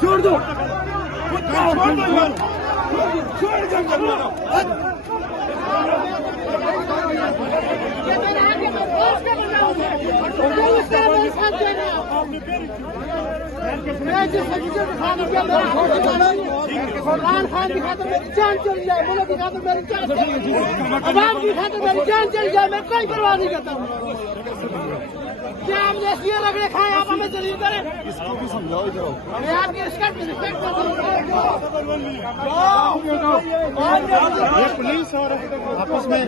छोड़ दो, इमरान खान की खातिर मेरी जान चली जाए, मुल्क की खातिर मेरी जान चली जाए, अवाम की खातिर मेरी जान चली जाए, मैं कोई परवाह नहीं करता हूँ। क्या हमने ऐसी रगड़े खाए, आप हमें दलील करें? मैं आपकी रिस्पेक्ट करता हूँ। ये पुलिस और आपस में